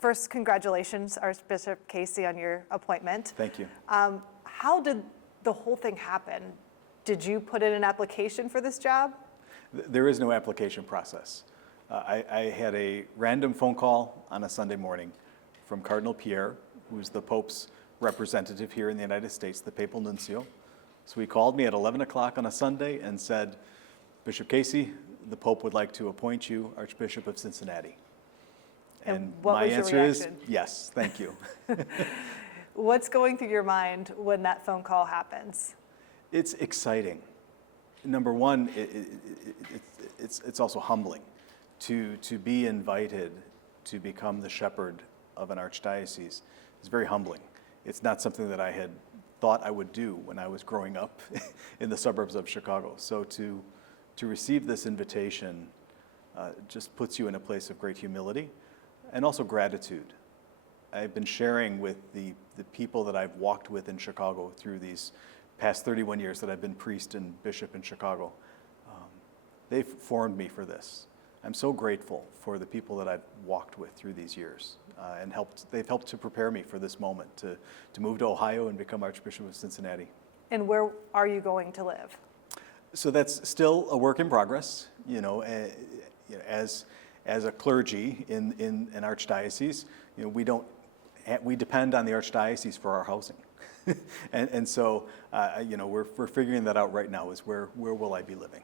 First, congratulations, Archbishop Casey, on your appointment. Thank you. How did the whole thing happen? Did you put in an application for this job? There is no application process. I had a random phone call on a Sunday morning from Cardinal Pierre, who's the Pope's representative here in the United States, the papal nuncio. So he called me at 11 o'clock on a Sunday and said, Bishop Casey, the Pope would like to appoint you Archbishop of Cincinnati. And what my was your answer reaction? is yes, thank you. What's going through your mind when that phone call happens? It's exciting. Number one, it's also humbling to be invited to become the shepherd of an archdiocese. It's very humbling. It's not something that I had thought I would do when I was growing up in the suburbs of Chicago. So to receive this invitation just puts you in a place of great humility and also gratitude. I've been sharing with the people that I've walked with in Chicago through these past 31 years that I've been priest and bishop in Chicago. They've formed me for this. I'm so grateful for the people that I've walked with through these years and they've helped to prepare me for this moment to move to Ohio and become Archbishop of Cincinnati. And where are you going to live? So that's still a work in progress. As a clergy in an archdiocese, we depend on the archdiocese for our housing. and so, we're figuring that out right now, is where will I be living?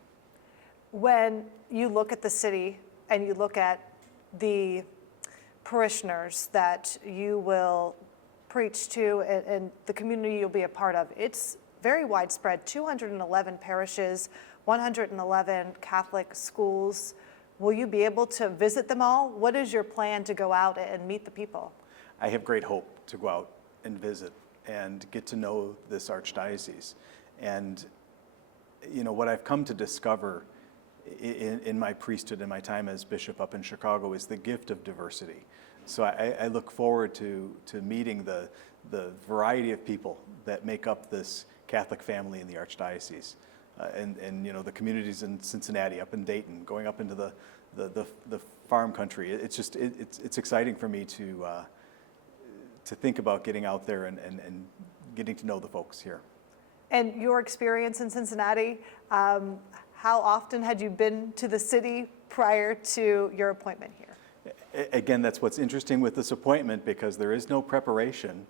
When you look at the city and you look at the parishioners that you will preach to and the community you'll be a part of, it's very widespread. 211 parishes, 111 Catholic schools. Will you be able to visit them all? What is your plan to go out and meet the people? I have great hope to go out and visit and get to know this archdiocese. And what I've come to discover in my priesthood and my time as bishop up in Chicago is the gift of diversity. So I look forward to meeting the variety of people that make up this Catholic family in the archdiocese. And the communities in Cincinnati, up in Dayton, going up into the farm country. It's exciting for me to think about getting out there and getting to know the folks here. And your experience in Cincinnati, how often had you been to the city prior to your appointment here? Again, that's what's interesting with this appointment, because there is no preparation.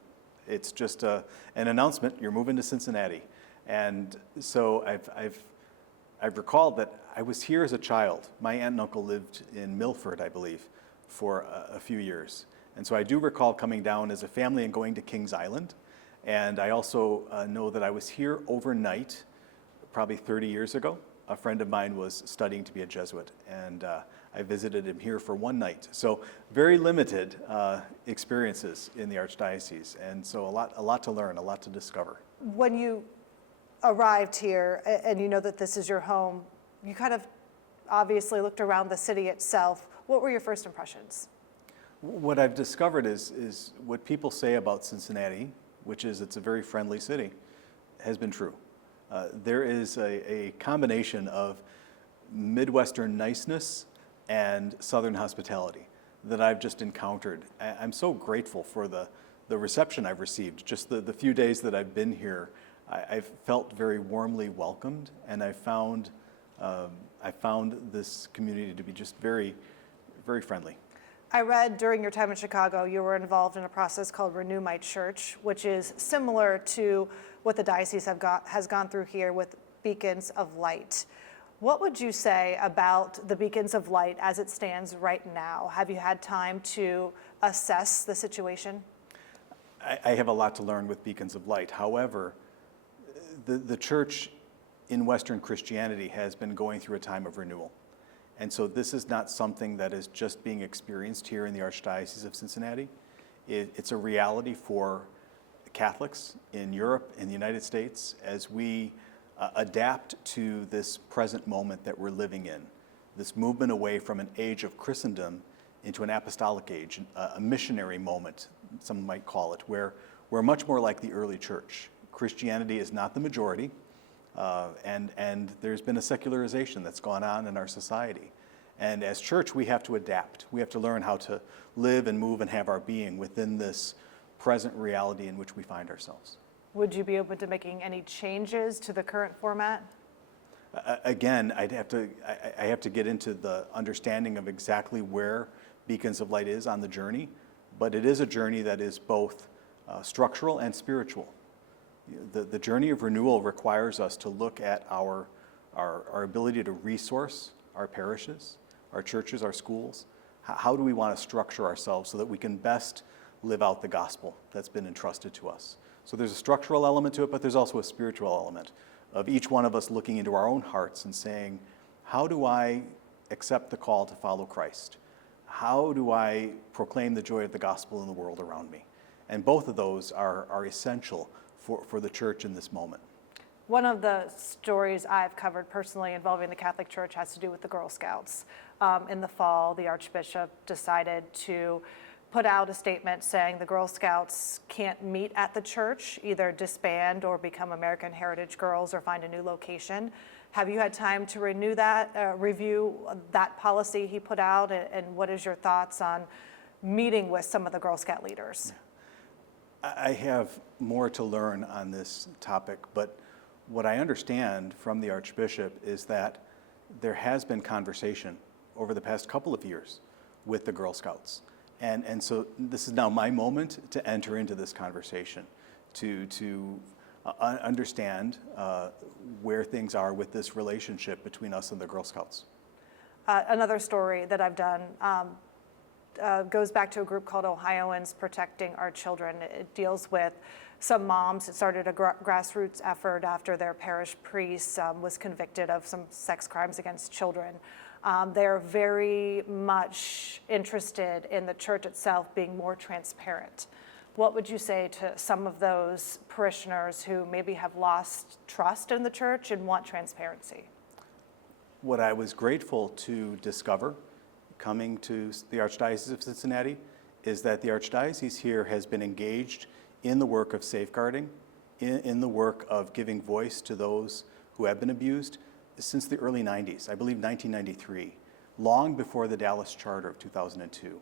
It's just an announcement, you're moving to Cincinnati. And so I've recalled that I was here as a child. My aunt and uncle lived in Milford, I believe, for a few years. And so I do recall coming down as a family and going to Kings Island. And I also know that I was here overnight, probably 30 years ago. A friend of mine was studying to be a Jesuit, and I visited him here for one night. So very limited experiences in the archdiocese, and so a lot to learn, a lot to discover. When you arrived here and you know that this is your home, you kind of obviously looked around the city itself. What were your first impressions? What I've discovered is what people say about Cincinnati, which is it's a very friendly city, has been true. There is a combination of Midwestern niceness and Southern hospitality that I've just encountered. I'm so grateful for the reception I've received. Just the few days that I've been here, I've felt very warmly welcomed, and I found this community to be just very, very friendly. I read during your time in Chicago, you were involved in a process called Renew My Church, which is similar to what the diocese has gone through here with Beacons of Light. What would you say about the Beacons of Light as it stands right now? Have you had time to assess the situation? I have a lot to learn with Beacons of Light. However, the church in Western Christianity has been going through a time of renewal. And so this is not something that is just being experienced here in the Archdiocese of Cincinnati. It's a reality for Catholics in Europe and the United States as we adapt to this present moment that we're living in, this movement away from an age of Christendom into an apostolic age, a missionary moment, some might call it, where we're much more like the early church. Christianity is not the majority. And there's been a secularization that's gone on in our society. And as church, we have to adapt. We have to learn how to live and move and have our being within this present reality in which we find ourselves. Would you be open to making any changes to the current format? Again, I have to get into the understanding of exactly where Beacons of Light is on the journey, but it is a journey that is both structural and spiritual. The journey of renewal requires us to look at our ability to resource our parishes, our churches, our schools. How do we want to structure ourselves so that we can best live out the gospel that's been entrusted to us? So there's a structural element to it, but there's also a spiritual element of each one of us looking into our own hearts and saying, how do I accept the call to follow Christ? How do I proclaim the joy of the gospel in the world around me? And both of those are essential for the church in this moment. One of the stories I've covered personally involving the Catholic Church has to do with the Girl Scouts. In the fall, the Archbishop decided to put out a statement saying the Girl Scouts can't meet at the church, either disband or become American Heritage Girls or find a new location. Have you had time to review that policy he put out, and what is your thoughts on meeting with some of the Girl Scout leaders? I have more to learn on this topic, but what I understand from the Archbishop is that there has been conversation over the past couple of years with the Girl Scouts. And so this is now my moment to enter into this conversation, to understand where things are with this relationship between us and the Girl Scouts. Another story that I've done goes back to a group called Ohioans Protecting Our Children. It deals with some moms. It started a grassroots effort after their parish priest was convicted of some sex crimes against children. They're very much interested in the church itself being more transparent. What would you say to some of those parishioners who maybe have lost trust in the church and want transparency? What I was grateful to discover coming to the Archdiocese of Cincinnati is that the Archdiocese here has been engaged in the work of safeguarding, in the work of giving voice to those who have been abused since the early 90s, I believe 1993, long before the Dallas Charter of 2002.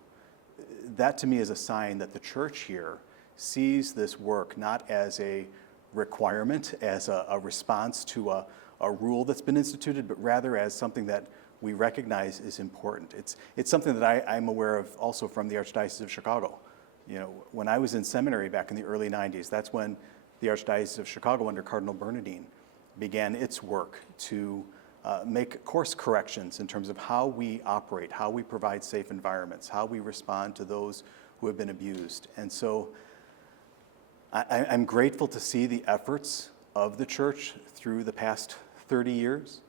That to me is a sign that the church here sees this work not as a requirement, as a response to a rule that's been instituted, but rather as something that we recognize is important. It's something that I'm aware of also from the Archdiocese of Chicago. You know, when I was in seminary back in the early 90s, that's when the Archdiocese of Chicago under Cardinal Bernardine began its work to make course corrections in terms of how we operate, how we provide safe environments, how we respond to those who have been abused. And so I'm grateful to see the efforts of the church through the past 30 years.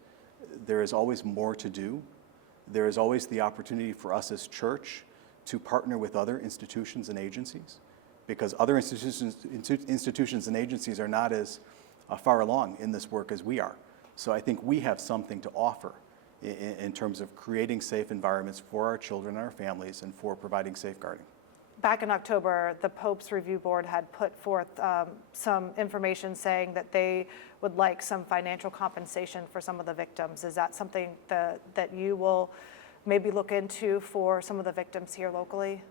There is always more to do. There is always the opportunity for us as church to partner with other institutions and agencies, because other institutions and agencies are not as far along in this work as we are. So I think we have something to offer in terms of creating safe environments for our children and our families and for providing safeguarding. Back in October, the Pope's Review Board had put forth some information saying that they would like some financial compensation for some of the victims. Is that something that you will maybe look into for some of the victims here locally?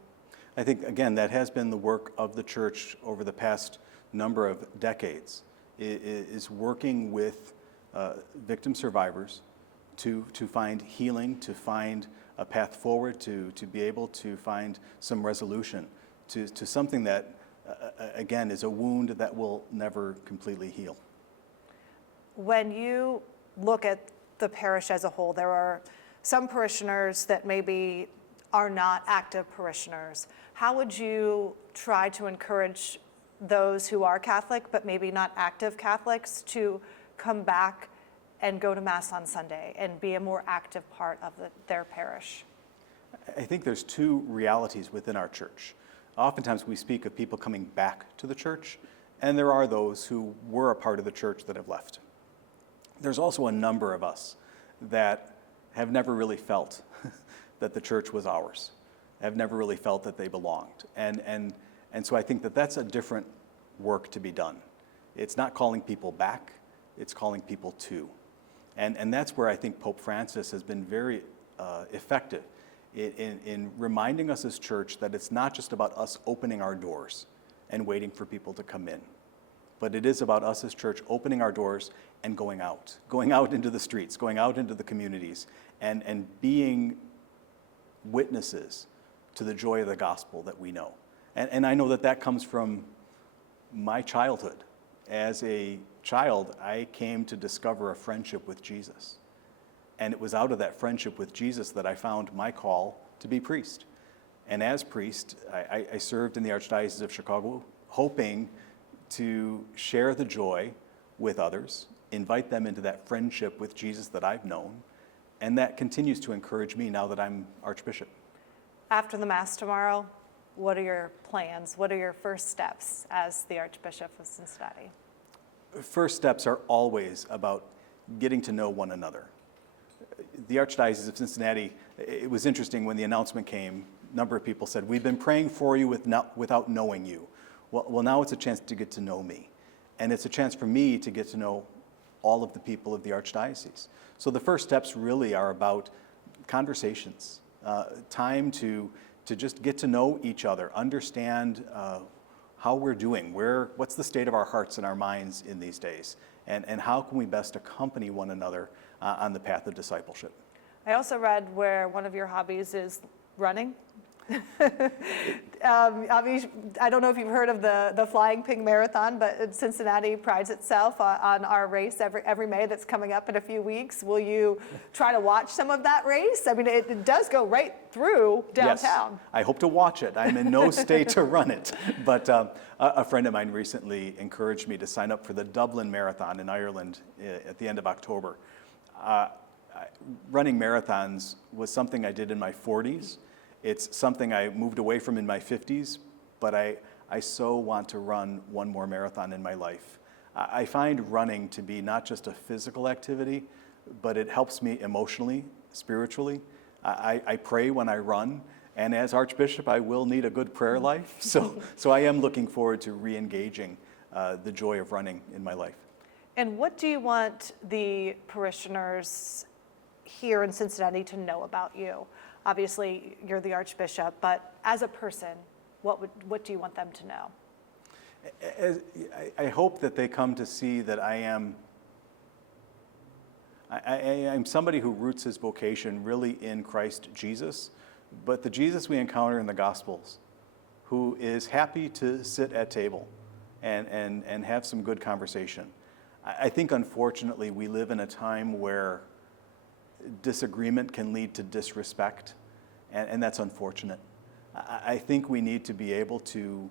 I think, again, that has been the work of the church over the past number of decades, is working with victim survivors to find healing, to find a path forward, to be able to find some resolution to something that, again, is a wound that will never completely heal. When you look at the parish as a whole, there are some parishioners that maybe are not active parishioners. How would you try to encourage those who are Catholic but maybe not active Catholics to come back and go to Mass on Sunday and be a more active part of their parish? I think there's two realities within our church. Oftentimes we speak of people coming back to the church, and there are those who were a part of the church that have left. There's also a number of us that have never really felt that the church was ours, have never really felt that they belonged. And so I think that that's a different work to be done. It's not calling people back, it's calling people to. And that's where I think Pope Francis has been very effective in reminding us as church that it's not just about us opening our doors and waiting for people to come in, but it is about us as church opening our doors and going out into the streets, going out into the communities, and being witnesses to the joy of the gospel that we know. And I know that that comes from my childhood. As a child, I came to discover a friendship with Jesus. And it was out of that friendship with Jesus that I found my call to be priest. And as priest, I served in the Archdiocese of Chicago, hoping to share the joy with others, invite them into that friendship with Jesus that I've known. And that continues to encourage me now that I'm Archbishop. After the Mass tomorrow, what are your plans? What are your first steps as the Archbishop of Cincinnati? First steps are always about getting to know one another. The Archdiocese of Cincinnati, it was interesting when the announcement came, a number of people said, "We've been praying for you without knowing you." Well, now it's a chance to get to know me. And it's a chance for me to get to know all of the people of the Archdiocese. So the first steps really are about conversations, time to just get to know each other, understand how we're doing, what's the state of our hearts and our minds in these days, and how can we best accompany one another on the path of discipleship. I also read where one of your hobbies is running. I don't know if you've heard of the Flying Pig Marathon, but Cincinnati prides itself on our race every May that's coming up in a few weeks. Will you try to watch some of that race? I mean, it does go right through downtown. Yes, I hope to watch it. I'm in no state to run it, but a friend of mine recently encouraged me to sign up for the Dublin Marathon in Ireland at the end of October. Running marathons was something I did in my 40s. It's something I moved away from in my 50s, but I so want to run one more marathon in my life. I find running to be not just a physical activity, but it helps me emotionally, spiritually. I pray when I run, and as Archbishop, I will need a good prayer life. So I am looking forward to re-engaging the joy of running in my life. And what do you want the parishioners here in Cincinnati to know about you? Obviously, you're the Archbishop, but as a person, what do you want them to know? I hope that they come to see that I am somebody who roots his vocation really in Christ Jesus, but the Jesus we encounter in the Gospels, who is happy to sit at table and have some good conversation. I think, unfortunately, we live in a time where disagreement can lead to disrespect, and that's unfortunate. I think we need to be able to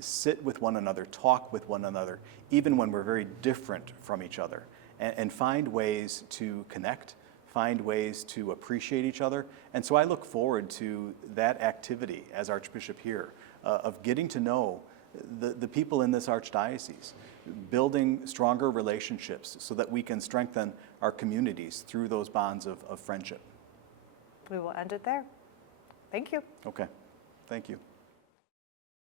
sit with one another, talk with one another, even when we're very different from each other, and find ways to connect, find ways to appreciate each other. And so I look forward to that activity as Archbishop here, of getting to know the people in this archdiocese, building stronger relationships so that we can strengthen our communities through those bonds of friendship. We will end it there. Thank you. Okay, thank you.